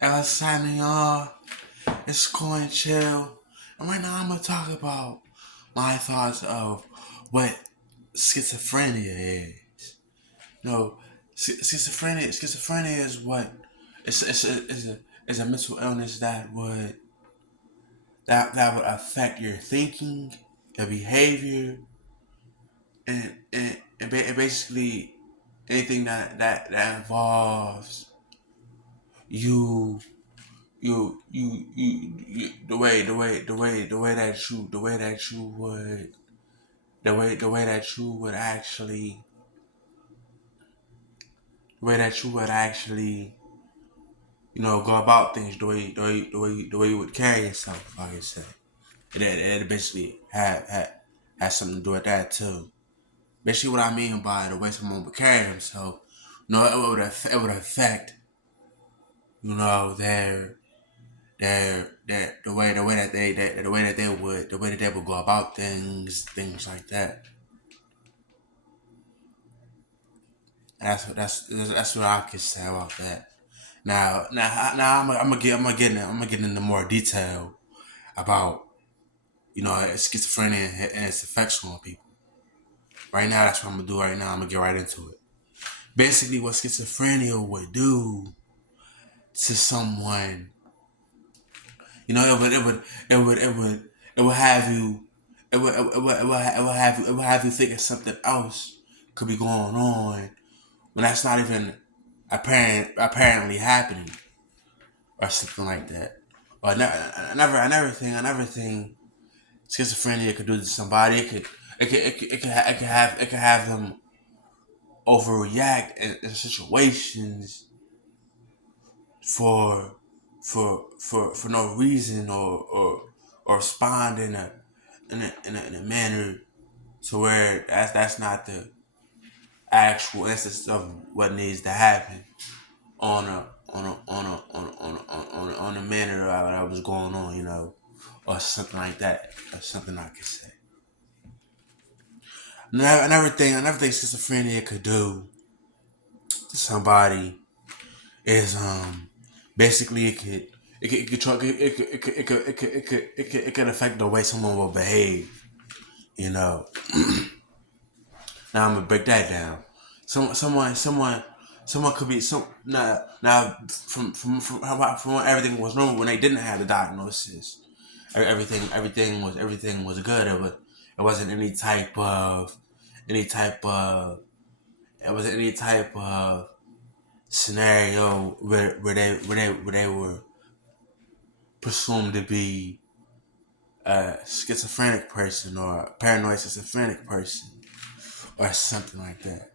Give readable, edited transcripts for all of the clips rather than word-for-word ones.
Ella signing off. It's going chill. And right now I'm gonna talk about my thoughts of what schizophrenia is. No, schizophrenia is what it's a mental illness that would affect your thinking, your behavior, and basically anything that involves you the way that you would actually the way that you would actually go about things, the way you would carry yourself, like I said. It basically had something to do with that too. Basically, what I mean by the way someone would carry himself, it would affect their the way that they would go about things like that. And that's what I can say about that. Now I'm gonna get into more detail about schizophrenia and its effects on people. Right now, that's what I'm gonna do. Right now, I'm gonna get right into it. Basically, what schizophrenia would do to someone, it would have you, it would have you thinking something else could be going on when that's not even apparently happening or something like that. Or another thing schizophrenia could do to somebody. It could have them overreact in situations for for no reason or respond in a manner to where that's not the actual instance of what needs to happen on on a manner that was going on, or something like that, or something I could say. Another thing schizophrenia could do to somebody is basically it could try- it could affect the way someone will behave. You know. Now I'm gonna break that down. Someone could be now from when everything was normal when they didn't have the diagnosis. Everything was good. It wasn't any type of it wasn't any type of scenario where they were presumed to be a schizophrenic person or a paranoid schizophrenic person or something like that.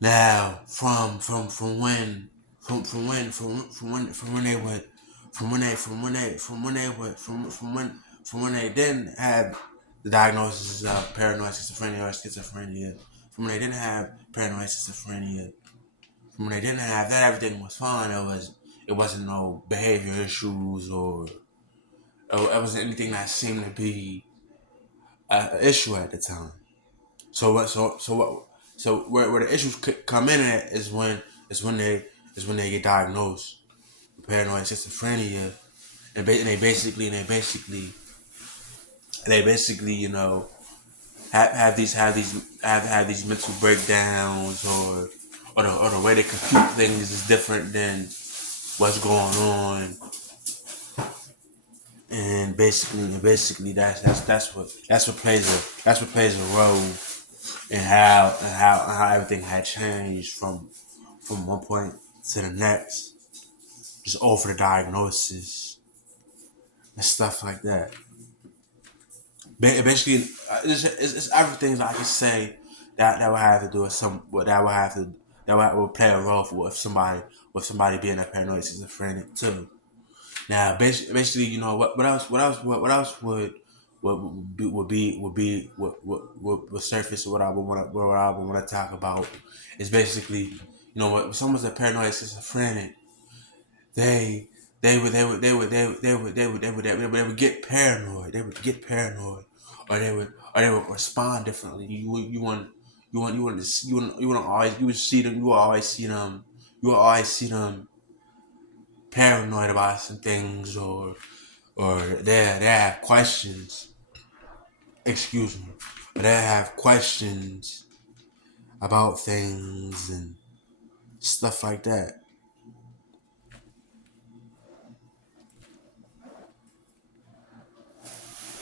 Now, from when they would from when they didn't have the diagnosis of paranoid schizophrenia or schizophrenia, from when they didn't have paranoid schizophrenia, from when they didn't have that, everything was fine. It wasn't no behavior issues or it wasn't anything that seemed to be an issue at the time. So what? So what? So where the issues come in at is when they is when they get diagnosed with paranoid schizophrenia, and they basically have these mental breakdowns or the way they compute things is different than what's going on, and basically that's what plays a role in how everything had changed from one point to the next, just over the diagnosis and stuff like that. Basically, it's everything that I can say that would have to do with that would have to would play a role for with somebody being a paranoid schizophrenic too. Now, basically, what else would surface what I would want to talk about is basically when someone's a paranoid schizophrenic, they they would get paranoid. They would get paranoid, or they would respond differently. you will always see them, you will always see them paranoid about some things, or they have questions. Excuse me, they have questions about things and stuff like that.